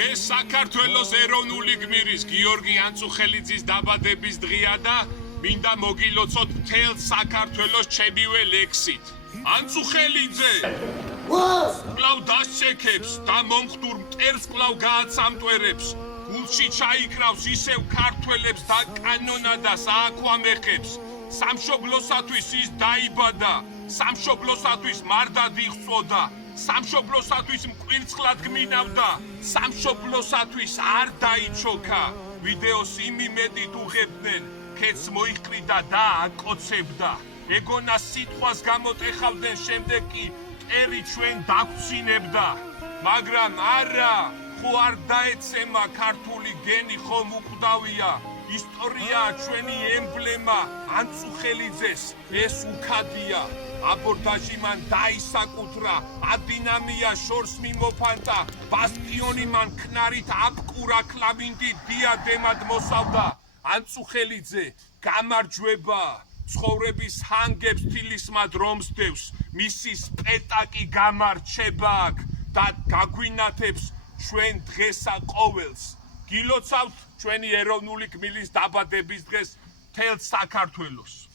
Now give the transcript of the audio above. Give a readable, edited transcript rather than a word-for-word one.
დღეს საქართველოს ეროვნული გმირის გიორგი ანწუხელიძის დაბადების დღეა და მინდა მოგილოცოთ მთელ საქართველოს ჩემივე ლექსით. ანწუხელიძე კვლავ დასჩექებს და მომხდურ მტერს კვლავ გააცამტვერებს. გულში ჩაიკრავს ისევ ქართველებს და კანონადას ააქვამეხებს. სამშობლოსათვის ის დაიბადა, სამშობლოსათვის მარტად იხსოვდა, სამშობლოსათვის მკვირცხლად გმინავდა, სამშობლოსათვის არ დაიჩოქა. ვიდეოს იმედით უღებდნენ, ქეთს მოიხკრიდა და აკოცებდა. ეგონა სიტყვას გამოტეხავდნენ, შემდეგ კი მტერი ჩვენ დაგვცინებდა. მაგრამ არა, ხო არ დაეცემა ქართული გენი ხომ უკვდავია. ისტორია ჩვენი ემბლემა, ანწუხელიძეს ეს უკადია. აბორდაჟი მან დაისაკუთრა, ადინამია შორს მიმოფანტა, ბასტიონი მან ქნარით აბკურა, კლამინდი დიადემად მოსავდა. ანწუხელიძე გამარჯვება, ცხოვრების ჰანგებს თილისმად რომს დევს, მისი სპეტაკი გამარჩება აქ და გაგვინათებს ჩვენ დღესა ყოველს. გილოცავთ ჩვენი ეროვნული გმირის დაბადების დღეს მთელ საქართველოს.